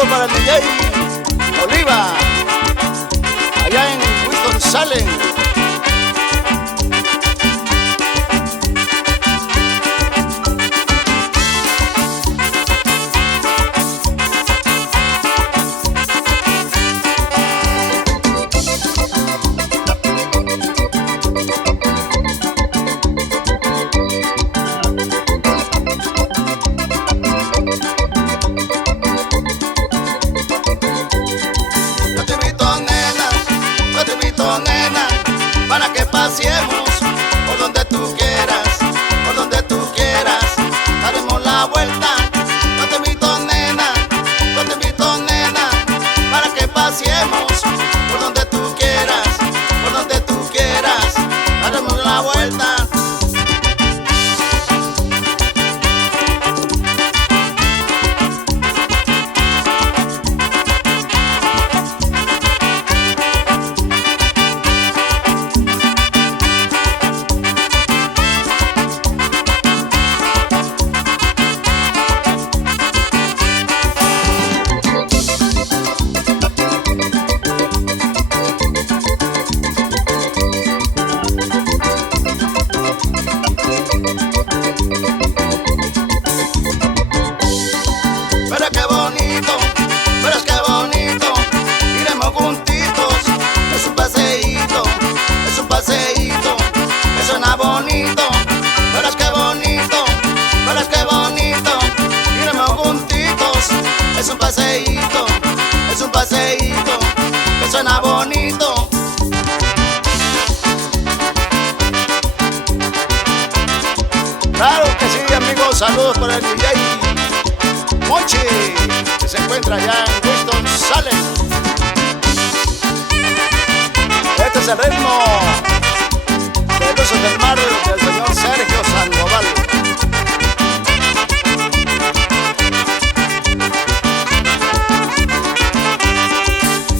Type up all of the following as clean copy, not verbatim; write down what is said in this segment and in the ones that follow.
saludo para el DJ Oliva, allá en Winston-Salem. Nena, para que paseemos por donde tú quieras, daremos la vuelta. Yo te invito, nena, para que paseemos por donde tú quieras, daremos la vuelta. Verás qué bonito, iremos juntitos, es un paseíto, que suena bonito. Verás qué bonito, iremos juntitos, es un paseíto, que suena bonito. Claro que sí, amigos, saludos para el DJ Monchi, que se encuentra allá en Winston-Salem. Este es el ritmo de Luces del Mar del señor Sergio Sandoval.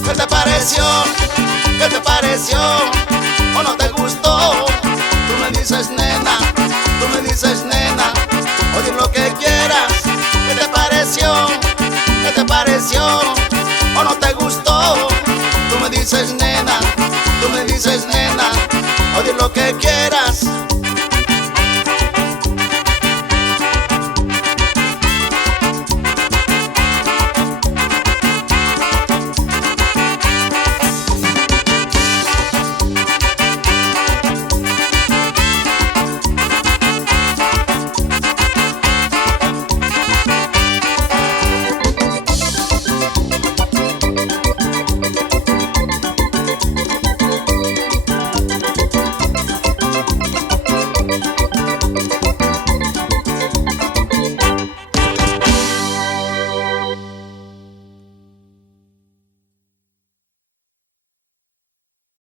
¿Qué te pareció? ¿O no te gustó? Tú me dices nena, oye lo que quieras. ¿Qué te pareció? ¿O no te gustó? Tú me dices nena, oye lo que quieras.